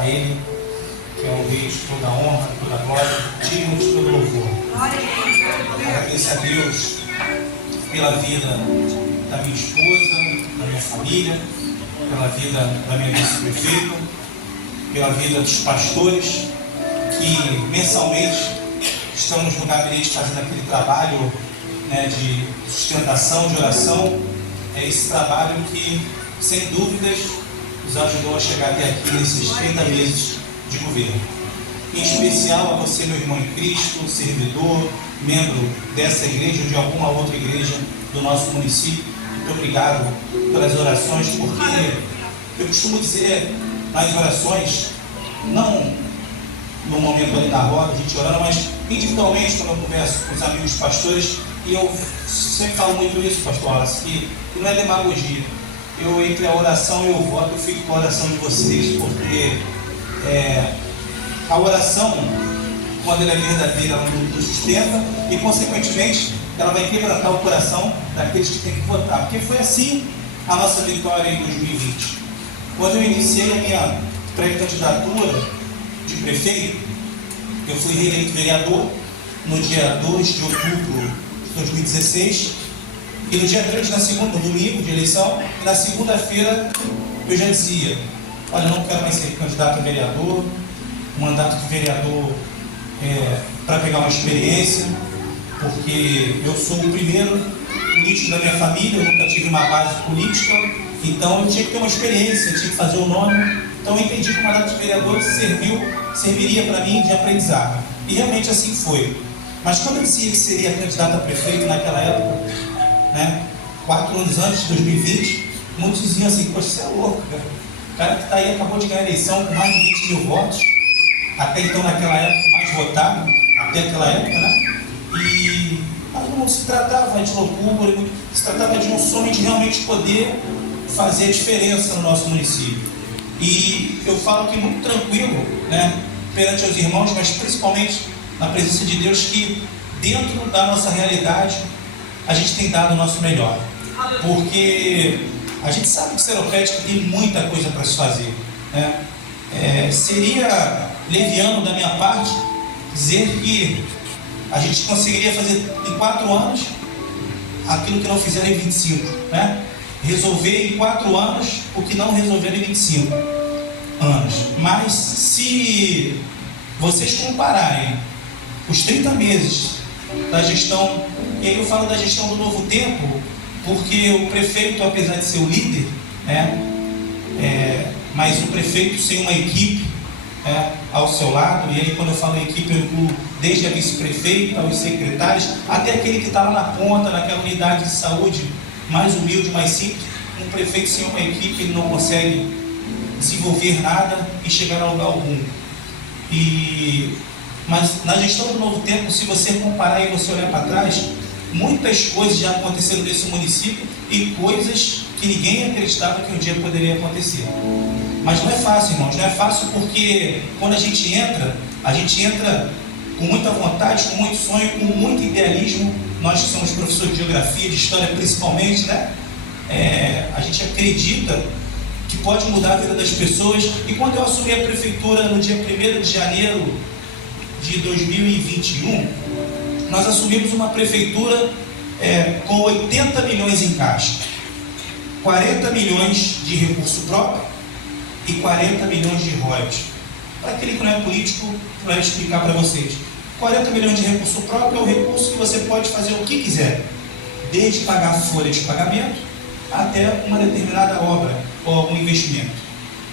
A Ele, que é o Rei de toda a honra, toda a glória, digno de todo louvor. Agradeço a Deus pela vida da minha esposa, da minha família, pela vida da minha vice-prefeita, pela vida dos pastores, que mensalmente estamos no gabinete fazendo aquele trabalho, né, de sustentação, de oração. É esse trabalho que, sem dúvidas, nos ajudou a chegar até aqui nesses 30 meses de governo. Em especial a você, meu irmão em Cristo, servidor, membro dessa igreja ou de alguma outra igreja do nosso município. Muito obrigado pelas orações, porque eu costumo dizer nas orações, não no momento ali na roda, a gente orando, mas individualmente, quando eu converso com os amigos pastores, e eu sempre falo muito isso, pastor Wallace, que não é demagogia. Eu, entre a oração e o voto, eu fico com a oração de vocês, porque a oração, quando ela é verdadeira, ela nos sustenta e, consequentemente, ela vai quebrantar o coração daqueles que têm que votar. Porque foi assim a nossa vitória em 2020. Quando eu iniciei a minha pré-candidatura de prefeito, eu fui reeleito vereador no dia 2 de outubro de 2016. E no dia 3, no domingo de eleição, e na segunda-feira eu já dizia: olha, eu não quero mais ser candidato a vereador, o mandato de vereador para pegar uma experiência, porque eu sou o primeiro político da minha família, eu nunca tive uma base política, então eu tinha que ter uma experiência, tinha que fazer o nome. Então eu entendi que o mandato de vereador serviria para mim de aprendizado. E realmente assim foi. Mas quando eu dizia que seria candidato a prefeito naquela época, né, 4 anos antes de 2020, muitos diziam assim: poxa, você é louco, cara. O cara que está aí acabou de ganhar a eleição com mais de 20 mil votos, até então naquela época mais votado, até aquela época, né? Mas não se tratava de loucura, se tratava de um sonho de realmente poder fazer a diferença no nosso município. E eu falo que muito tranquilo, né, perante os irmãos, mas principalmente na presença de Deus, que dentro da nossa realidade a gente tem dado o nosso melhor, porque a gente sabe que Seropédica tem muita coisa para se fazer, né? Seria leviano da minha parte dizer que a gente conseguiria fazer em 4 anos aquilo que não fizeram em 25, né? Resolver em 4 anos o que não resolveram em 25 anos. Mas se vocês compararem os 30 meses da gestão, e aí eu falo da gestão do Novo Tempo, porque o prefeito, apesar de ser o líder, mas o prefeito sem uma equipe ao seu lado, e aí quando eu falo equipe, eu incluo desde a vice-prefeita, os secretários, até aquele que está lá na ponta, naquela unidade de saúde mais humilde, mais simples. Um prefeito sem uma equipe, ele não consegue desenvolver nada e chegar a lugar algum. Mas na gestão do Novo Tempo, se você comparar e você olhar para trás, muitas coisas já aconteceram nesse município e coisas que ninguém acreditava que um dia poderia acontecer. Mas não é fácil, irmãos, não é fácil, porque quando a gente entra com muita vontade, com muito sonho, com muito idealismo. Nós que somos professores de geografia, de história principalmente, né? A gente acredita que pode mudar a vida das pessoas. E quando eu assumi a prefeitura no dia 1º de janeiro de 2021, nós assumimos uma prefeitura com 80 milhões em caixa, 40 milhões de recurso próprio e 40 milhões de royalties. Para aquele que não é político, vai explicar para vocês. 40 milhões de recurso próprio é o recurso que você pode fazer o que quiser, desde pagar folha de pagamento até uma determinada obra ou algum investimento.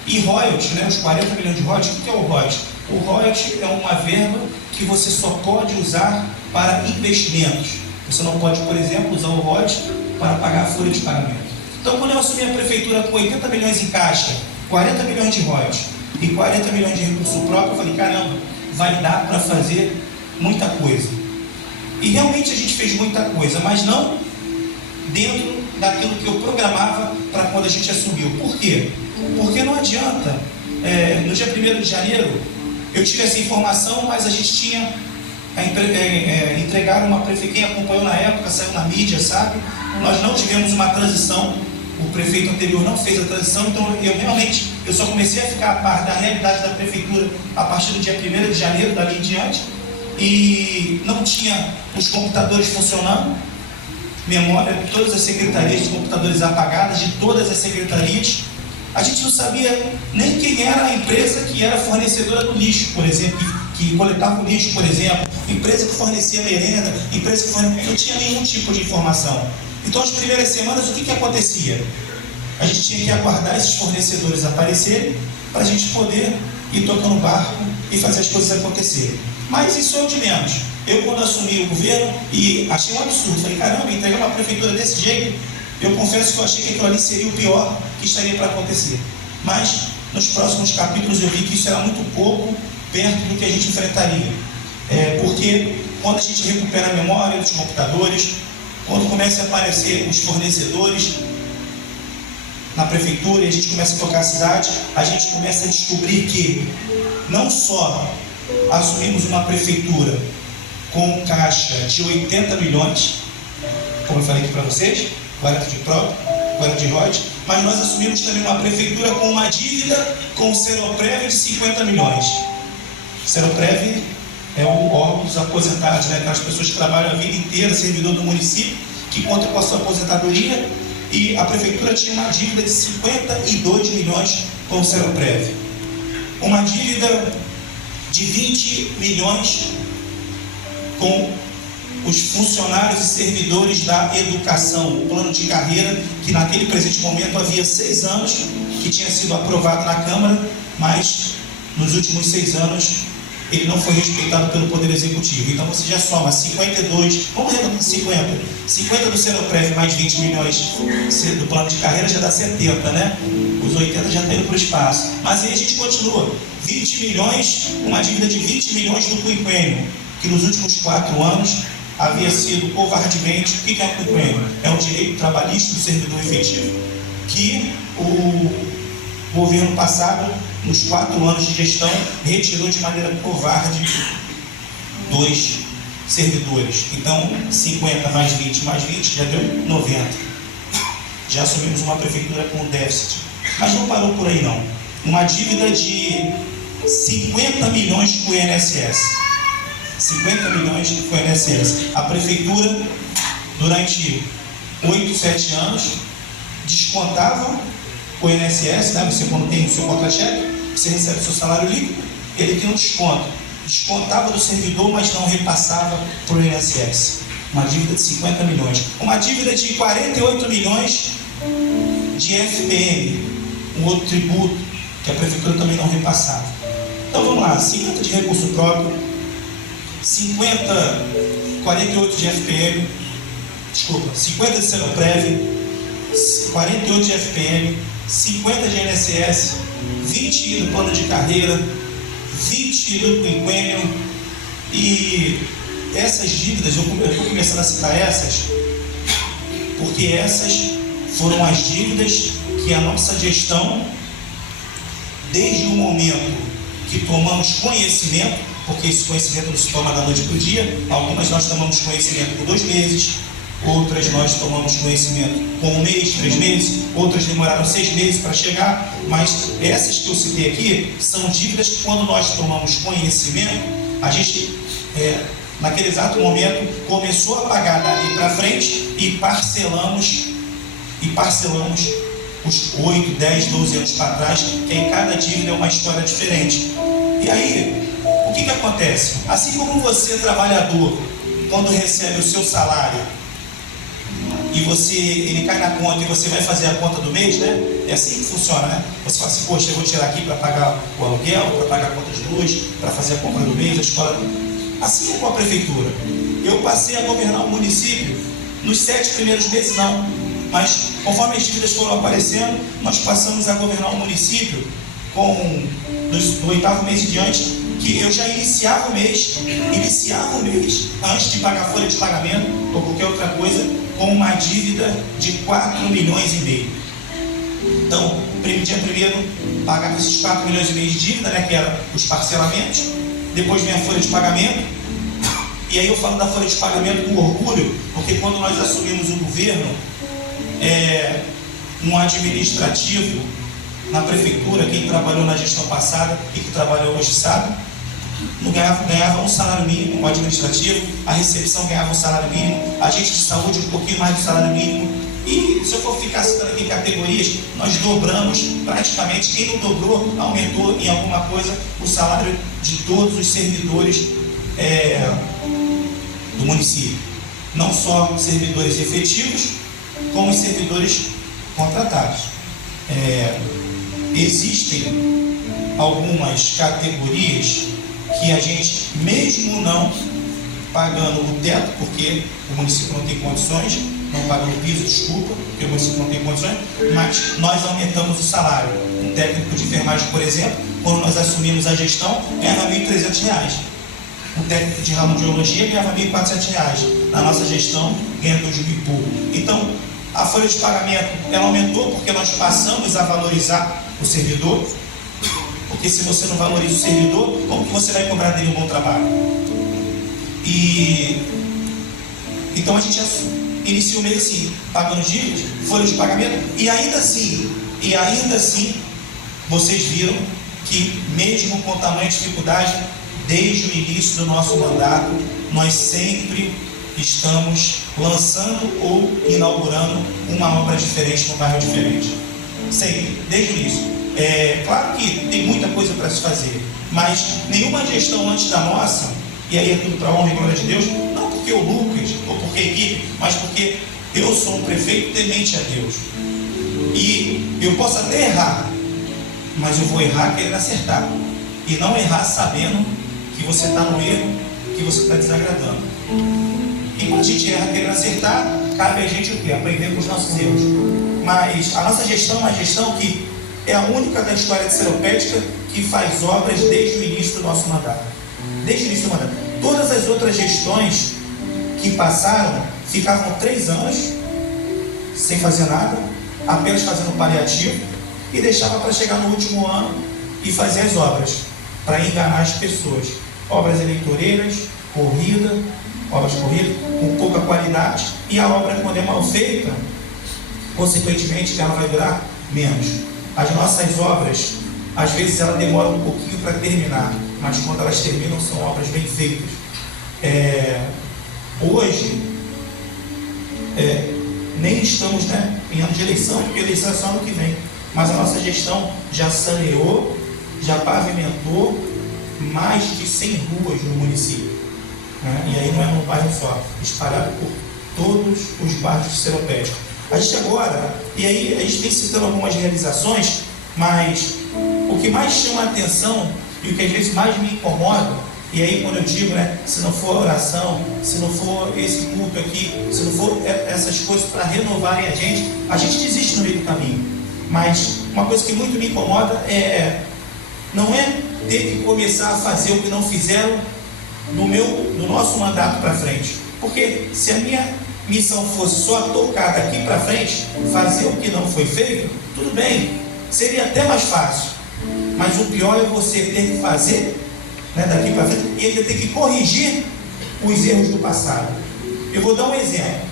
E royalties, né, os 40 milhões de royalties, o que é o royalties? O royalties é uma verba que você só pode usar para investimentos. Você não pode, por exemplo, usar o royalties para pagar a folha de pagamento. Então, quando eu assumi a prefeitura com 80 milhões em caixa, 40 milhões de royalties e 40 milhões de recurso próprio, eu falei: caramba, vai dar para fazer muita coisa. E realmente a gente fez muita coisa, mas não dentro daquilo que eu programava para quando a gente assumiu. Por quê? Porque não adianta, no dia 1º de janeiro, eu tive essa informação, mas a gente tinha entregaram uma prefeitura, quem acompanhou na época, saiu na mídia, sabe? Nós não tivemos uma transição, o prefeito anterior não fez a transição, então eu Eu só comecei a ficar a par da realidade da prefeitura a partir do dia 1º de janeiro, dali em diante, e não tinha os computadores funcionando, memória de todas as secretarias, de computadores apagadas, de todas as secretarias. A gente não sabia nem quem era a empresa que era fornecedora do lixo, por exemplo, que coletava o lixo, por exemplo, empresa que fornecia merenda, empresa que fornecia... Não tinha nenhum tipo de informação. Então, as primeiras semanas, o que acontecia? A gente tinha que aguardar esses fornecedores aparecerem para a gente poder ir tocando o barco e fazer as coisas acontecerem. Mas isso é o de menos. Eu, quando assumi o governo, e achei um absurdo, falei, caramba, entregar uma prefeitura desse jeito, eu confesso que eu achei que aquilo ali seria o pior que estaria para acontecer. Mas, nos próximos capítulos, eu vi que isso era muito pouco perto do que a gente enfrentaria. Porque quando a gente recupera a memória dos computadores, quando começa a aparecer os fornecedores na prefeitura e a gente começa a tocar a cidade, a gente começa a descobrir que não só assumimos uma prefeitura com caixa de 80 milhões, como eu falei aqui para vocês, 40 de próprio, 40 de ROD, mas nós assumimos também uma prefeitura com uma dívida com o Seroprev de 50 milhões. Seroprev é o órgão dos aposentados, né? Aquelas pessoas que trabalham a vida inteira, servidor do município, que conta com a sua aposentadoria, e a prefeitura tinha uma dívida de 52 milhões com o Seroprev. Uma dívida de 20 milhões com os funcionários e servidores da educação, o plano de carreira, que naquele presente momento havia 6 anos, que tinha sido aprovado na Câmara, mas nos últimos 6 anos ele não foi respeitado pelo Poder Executivo. Então você já soma 52, vamos arredondar 50 do Seroprev mais 20 milhões do plano de carreira já dá 70, né? Os 80 já estão indo para o espaço. Mas aí a gente continua, 20 milhões, uma dívida de 20 milhões do quinquênio, que nos últimos 4 anos havia sido covardemente... O que é o quinquênio? É um direito trabalhista do servidor efetivo, que o governo passado, nos 4 anos de gestão, retirou de maneira covarde 2 servidores. Então, 50 mais 20 mais 20 já deu 90. Já assumimos uma prefeitura com déficit. Mas não parou por aí não. Uma dívida de 50 milhões com o INSS. 50 milhões com o INSS. A prefeitura, durante 8, 7 anos, descontava o INSS, né? Você, quando tem o seu contra-cheque, você recebe o seu salário líquido, ele tem um desconto. Descontava do servidor, mas não repassava para o INSS. Uma dívida de 50 milhões. Uma dívida de 48 milhões de FPM, um outro tributo que a prefeitura também não repassava. Então vamos lá, 50 de recurso próprio, 48 de FPM, 50 de Seroprev, 48 de FPM, 50 de INSS, 20 do plano de carreira, 20 do quinquênio. E essas dívidas, eu estou começando a citar essas, porque essas foram as dívidas que a nossa gestão, desde o momento que tomamos conhecimento, porque esse conhecimento não se toma da noite para o dia, algumas nós tomamos conhecimento por 2 meses, outras nós tomamos conhecimento com 1 mês, 3 meses, outras demoraram 6 meses para chegar, mas essas que eu citei aqui são dívidas que, quando nós tomamos conhecimento, a gente, naquele exato momento, começou a pagar dali para frente e parcelamos os 8, 10, 12 anos para trás, que em cada dívida é uma história diferente. E aí, o que acontece? Assim como você, trabalhador, quando recebe o seu salário, e ele cai na conta e você vai fazer a conta do mês, né? É assim que funciona, né? Você fala assim, poxa, eu vou tirar aqui para pagar o aluguel, para pagar a conta de luz, para fazer a compra do mês, a escola. Assim é com a prefeitura. Eu passei a governar o município nos 7 primeiros meses, não. Mas conforme as dívidas foram aparecendo, nós passamos a governar o município do 8º mês em diante, que eu já iniciava o mês, antes de pagar a folha de pagamento ou qualquer outra coisa, com uma dívida de 4 milhões e meio. Então, dia primeiro, pagava esses 4 milhões e meio de dívida, né, que eram os parcelamentos, depois vem a folha de pagamento, e aí eu falo da folha de pagamento com orgulho, porque quando nós assumimos o governo, um administrativo na prefeitura, quem trabalhou na gestão passada e que trabalhou hoje sabe, não ganhava um salário mínimo, o administrativo, a recepção ganhava um salário mínimo, a gente de saúde um pouquinho mais do salário mínimo. E se eu for ficar citando aqui categorias, nós dobramos praticamente, quem não dobrou, aumentou em alguma coisa o salário de todos os servidores do município. Não só servidores efetivos, como os servidores contratados. Existem algumas categorias que a gente, mesmo não pagando o teto, porque o município não tem condições, não pagando o piso, desculpa, porque o município não tem condições, mas nós aumentamos o salário. Um técnico de enfermagem, por exemplo, quando nós assumimos a gestão, ganhava R$ 1.300. Um técnico de radiologia ganhava R$ 1.400. Na nossa gestão, ganha 2 mil e pouco. Então, a folha de pagamento, ela aumentou porque nós passamos a valorizar o servidor. Porque se você não valoriza o servidor, como que você vai cobrar dele um bom trabalho? Então a gente inicia o mês assim, pagando dívidas, folha de pagamento, e ainda assim, vocês viram que mesmo com tamanha dificuldade, desde o início do nosso mandato, nós sempre estamos lançando ou inaugurando uma obra diferente, num bairro diferente. Sempre, desde o início. Claro que tem muita coisa para se fazer, mas nenhuma gestão antes da nossa, e aí é tudo para a honra e glória de Deus, não porque o Lucas, ou porque a equipe, mas porque eu sou um prefeito temente a Deus. E eu posso até errar, mas eu vou errar querendo acertar. E não errar sabendo que você está no erro, que você está desagradando. E quando a gente erra querendo acertar, cabe a gente o quê? Aprender com os nossos erros. Mas a nossa gestão é uma gestão que é a única da história de Seropédica que faz obras desde o início do nosso mandato. Desde o início do mandato. Todas as outras gestões que passaram ficavam 3 anos sem fazer nada, apenas fazendo paliativo, e deixava para chegar no último ano e fazer as obras, para enganar as pessoas. Obras eleitoreiras, obras corridas, com pouca qualidade, e a obra, quando é mal feita, consequentemente, ela vai durar menos. As nossas obras, às vezes, elas demoram um pouquinho para terminar, mas quando elas terminam, são obras bem feitas. Hoje, nem estamos em ano de eleição, porque a eleição é só ano que vem, mas a nossa gestão já saneou, já pavimentou mais de 100 ruas no município. E aí não é num bairro só, espalhado por todos os bairros de Seropédica. A gente agora, e aí a gente vem citando algumas realizações, mas o que mais chama a atenção e o que às vezes mais me incomoda, e aí quando eu digo, se não for oração, se não for esse culto aqui, se não for essas coisas para renovarem a gente desiste no meio do caminho. Mas uma coisa que muito me incomoda não é ter que começar a fazer o que não fizeram no nosso mandato para frente. Porque se a minha missão fosse só tocar daqui para frente, fazer o que não foi feito, tudo bem, seria até mais fácil. Mas o pior é você ter que fazer daqui para frente e ainda ter que corrigir os erros do passado. Eu vou dar um exemplo.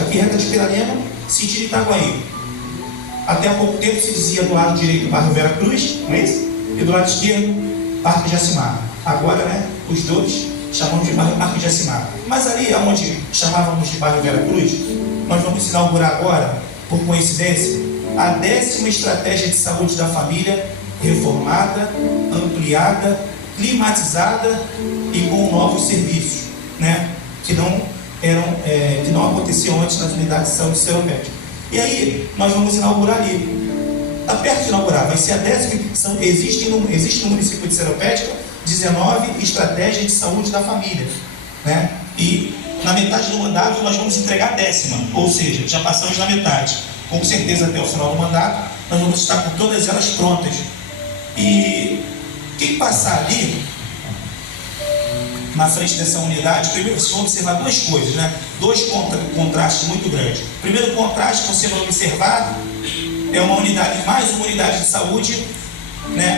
Aqui reta de Pirarema, sentido Itaguaí. Até há pouco tempo se dizia do lado direito bairro Vera Cruz, não é isso? E do lado esquerdo, Parque Jacimar. Agora, os dois chamamos de bairro Parque Jacimar. Mas ali onde chamávamos de bairro Vera Cruz, nós vamos inaugurar agora, por coincidência, a 10ª estratégia de saúde da família, reformada, ampliada, climatizada e com novos serviços, que não aconteciam antes nas unidades de saúde seropédica. E aí, nós vamos inaugurar ali. Está perto de inaugurar, vai ser a 10ª. Existe no município de Seropédica 19 estratégias de saúde da família. E na metade do mandato nós vamos entregar a 10ª, ou seja, já passamos na metade. Com certeza até o final do mandato nós vamos estar com todas elas prontas. E quem passar ali na frente dessa unidade, primeiro vocês vão observar duas coisas, dois contrastes muito grandes. O primeiro contraste que você vai observar é mais uma unidade de saúde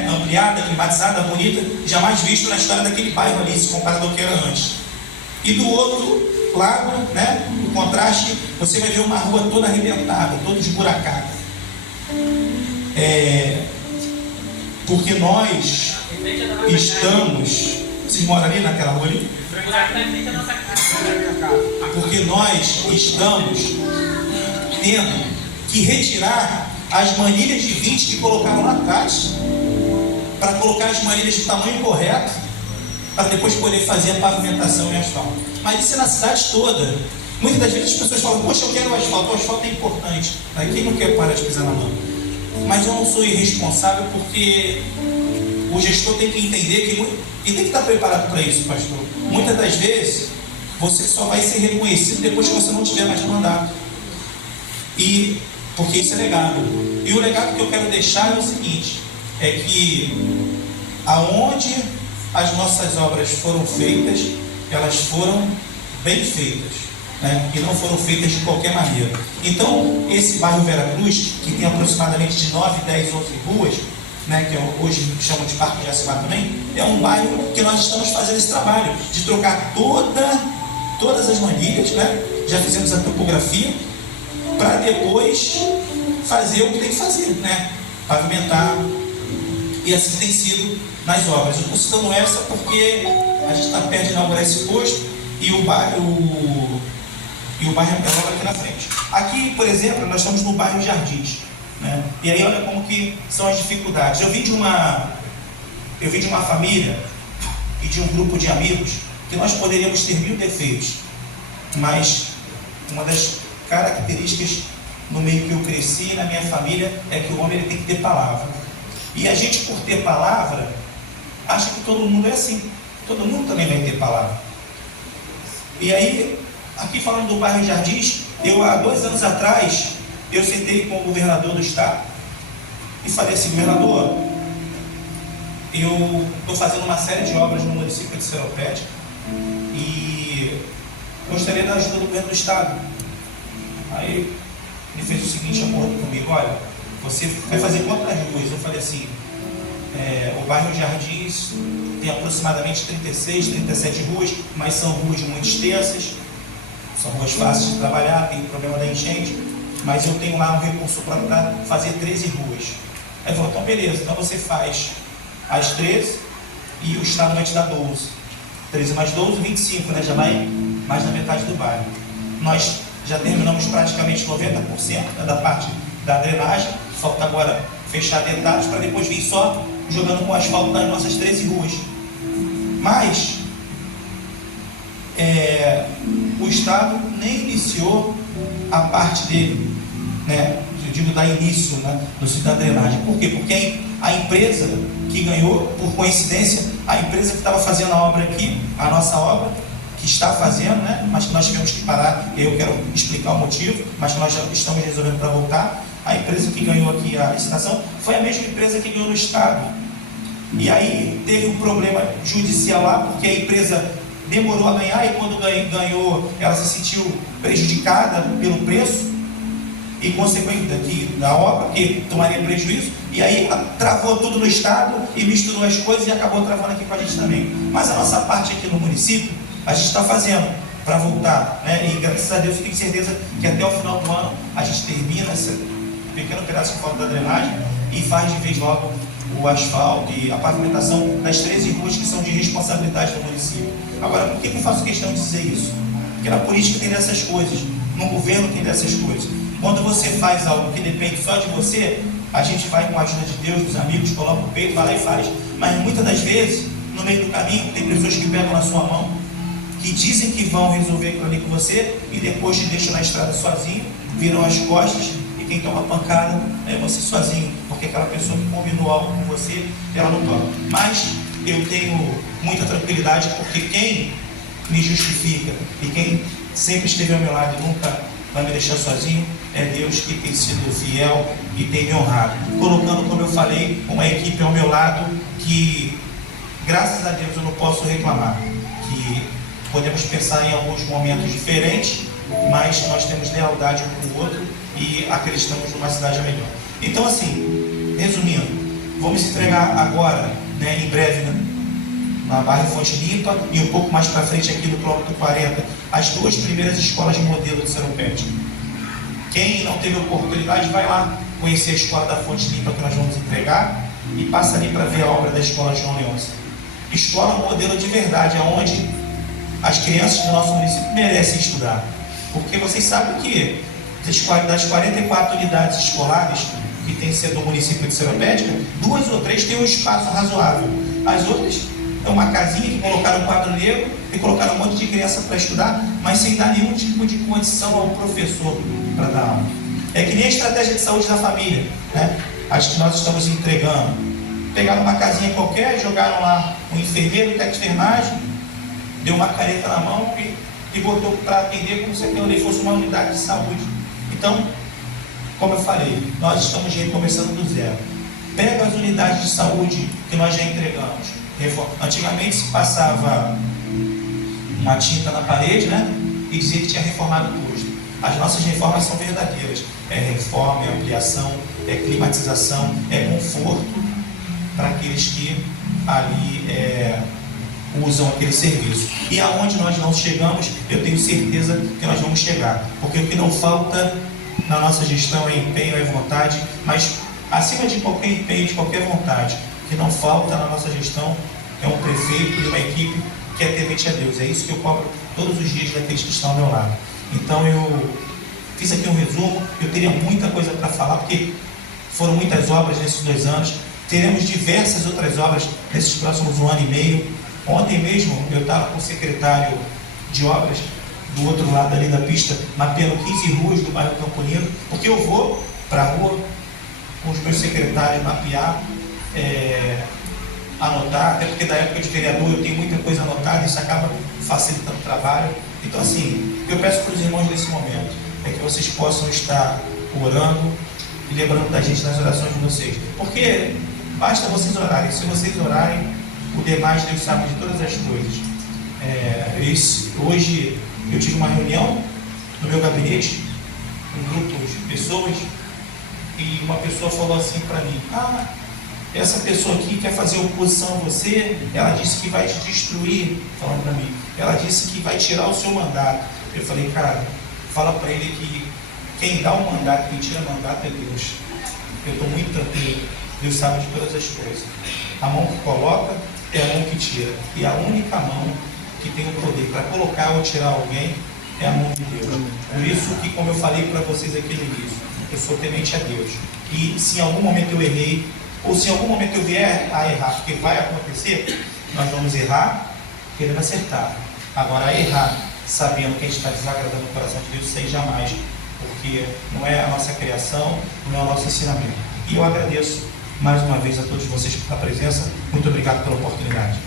ampliada, climatizada, bonita, jamais visto na história daquele bairro ali, se comparado ao que era antes. E do outro lado, né, o contraste, você vai ver uma rua toda arrebentada, toda esburacada. Porque nós estamos... Vocês moram ali naquela rua ali? Porque nós estamos tendo que retirar as manilhas de 20 que colocaram lá atrás, para colocar as manilhas de tamanho correto, para depois poder fazer a pavimentação e asfalto. Mas isso é na cidade toda. Muitas das vezes as pessoas falam: poxa, eu quero o asfalto é importante. Quem não quer parar de pisar na mão? Mas eu não sou irresponsável, porque o gestor tem que entender e tem que estar preparado para isso, pastor. Muitas das vezes você só vai ser reconhecido depois que você não tiver mais mandato. Porque isso é legado. E o legado que eu quero deixar é o seguinte: é que aonde as nossas obras foram feitas, elas foram bem feitas, né? E não foram feitas de qualquer maneira. Então, esse bairro Veracruz, que tem aproximadamente de 9, 10, 11 ruas, né, que hoje chamam de Parque de Jacimar também, é um bairro que nós estamos fazendo esse trabalho de trocar todas as manilhas, né? Já fizemos a topografia, para depois fazer o que tem que fazer, né? Pavimentar. E assim tem sido nas obras. Eu estou citando essa porque a gente está perto de inaugurar esse posto e o bairro é logo aqui na frente. Aqui, por exemplo, nós estamos no bairro Jardins, né? E aí olha como que são as dificuldades. Eu vim de uma família e de um grupo de amigos que nós poderíamos ter 1000 defeitos, mas uma das características no meio que eu cresci e na minha família é que o homem ele tem que ter palavra. E a gente, por ter palavra, acha que todo mundo é assim. Todo mundo também vai ter palavra. E aí, aqui falando do bairro Jardins, há 2 anos atrás, eu sentei com o governador do estado e falei assim: governador, eu estou fazendo uma série de obras no município de Seropédica e gostaria da ajuda do governo do estado. Aí ele fez o seguinte acordo comigo: olha, você vai fazer quantas ruas? Eu falei assim: o bairro Jardins tem aproximadamente 36, 37 ruas, mas são ruas muito extensas, são ruas fáceis de trabalhar, tem o problema da enchente, mas eu tenho lá um recurso para fazer 13 ruas. Aí ele falou: então beleza, então você faz as 13 e o estado vai te dar 12. 13 mais 12, 25, né? Já vai mais da metade do bairro. Nós já terminamos praticamente 90% da parte da drenagem, falta agora fechar detalhes para depois vir só jogando com asfalto nas nossas 13 ruas. Mas o estado nem iniciou a parte dele, né? Eu digo dar início, né, no sentido da drenagem. Por quê? Porque a empresa que ganhou, por coincidência, a empresa que estava fazendo a obra aqui, a nossa obra, que está fazendo, né, mas que nós tivemos que parar, eu quero explicar o motivo, mas que nós já estamos resolvendo para voltar. A empresa que ganhou aqui a licitação foi a mesma empresa que ganhou no estado. E aí teve um problema judicial lá, porque a empresa demorou a ganhar, e quando ganhou, ela se sentiu prejudicada pelo preço e consequente da obra, que tomaria prejuízo, e aí travou tudo no estado e misturou as coisas e acabou travando aqui com a gente também. Mas a nossa parte aqui no município, a gente está fazendo para voltar, né? E graças a Deus eu tenho certeza que até o final do ano a gente termina esse pequeno pedaço que falta da drenagem e faz de vez logo o asfalto e a pavimentação das 13 ruas que são de responsabilidade do município. Agora, por que eu faço questão de dizer isso? Porque na política tem dessas coisas, no governo tem dessas coisas. Quando você faz algo que depende só de você, a gente vai com a ajuda de Deus, dos amigos, coloca o peito, vai lá e faz. Mas muitas das vezes, no meio do caminho, tem pessoas que pegam na sua mão, que dizem que vão resolver aquilo ali com você e depois te deixam na estrada sozinho, viram as costas, e quem toma pancada é você sozinho, porque aquela pessoa que combinou algo com você, ela não toma. Mas eu tenho muita tranquilidade, porque quem me justifica e quem sempre esteve ao meu lado e nunca vai me deixar sozinho é Deus, que tem sido fiel e tem me honrado, colocando, como eu falei, uma equipe ao meu lado que, graças a Deus, eu não posso reclamar, que podemos pensar em alguns momentos diferentes, mas nós temos lealdade um com o outro e acreditamos numa cidade melhor. Então, assim, resumindo, vamos entregar agora, né, em breve, né, na Barra Fonte Limpa, e um pouco mais para frente aqui no quilômetro 40, as duas primeiras escolas de modelo de seropédica. Quem não teve oportunidade, vai lá conhecer a escola da Fonte Limpa que nós vamos entregar e passa ali para ver a obra da escola João Leôncio. Escola modelo de verdade, onde as crianças do nosso município merecem estudar. Porque vocês sabem que das 44 unidades escolares que tem sido do município de Seropédica, 2 ou 3 têm um espaço razoável. As outras é uma casinha que colocaram um quadro negro e colocaram um monte de criança para estudar, mas sem dar nenhum tipo de condição ao professor para dar aula. É que nem a estratégia de saúde da família, né? Acho que nós estamos entregando. Pegaram uma casinha qualquer, jogaram lá um enfermeiro, um técnico de enfermagem, deu uma caneta na mão e botou para atender como se aquilo ali fosse uma unidade de saúde. Então, como eu falei, nós estamos recomeçando do zero. Pega as unidades de saúde que nós já entregamos. Antigamente se passava uma tinta na parede, né? E dizia que tinha reformado o posto. As nossas reformas são verdadeiras. É reforma, é ampliação, é climatização, é conforto para aqueles que ali usam aquele serviço. E aonde nós não chegamos, eu tenho certeza que nós vamos chegar. Porque o que não falta na nossa gestão é empenho, é vontade, mas acima de qualquer empenho, de qualquer vontade, o que não falta na nossa gestão é um prefeito e uma equipe que é temente a Deus. É isso que eu cobro todos os dias daqueles que estão ao meu lado. Então eu fiz aqui um resumo, eu teria muita coisa para falar, porque foram muitas obras nesses 2 anos, teremos diversas outras obras nesses próximos 1 ano e meio. Ontem mesmo eu estava com o secretário de obras do outro lado ali da pista, mapeando 15 ruas do bairro Campo Lindo, porque eu vou para a rua com os meus secretários mapear, anotar, até porque da época de vereador eu tenho muita coisa anotada, isso acaba facilitando o trabalho. Então assim, o que eu peço para os irmãos nesse momento é que vocês possam estar orando e lembrando da gente nas orações de vocês, porque basta vocês orarem. Se vocês orarem, o demais Deus sabe de todas as coisas. Hoje eu tive uma reunião no meu gabinete, um grupo de pessoas, e uma pessoa falou assim para mim: essa pessoa aqui quer fazer oposição a você, ela disse que vai te destruir, falando para mim, ela disse que vai tirar o seu mandato. Eu falei: cara, fala para ele que quem dá um mandato, quem tira mandato é Deus. Eu estou muito tranquilo, Deus sabe de todas as coisas. A mão que coloca é a mão que tira, e a única mão que tem o poder para colocar ou tirar alguém é a mão de Deus. Por isso que, como eu falei para vocês aqui no início, eu sou temente a Deus. E se em algum momento eu errei, ou se em algum momento eu vier a errar, porque vai acontecer, nós vamos errar querendo acertar. Agora, errar sabendo que a gente está desagradando o coração de Deus, sem jamais, porque não é a nossa criação, não é o nosso ensinamento. E eu agradeço mais uma vez a todos vocês pela presença. Muito obrigado pela oportunidade.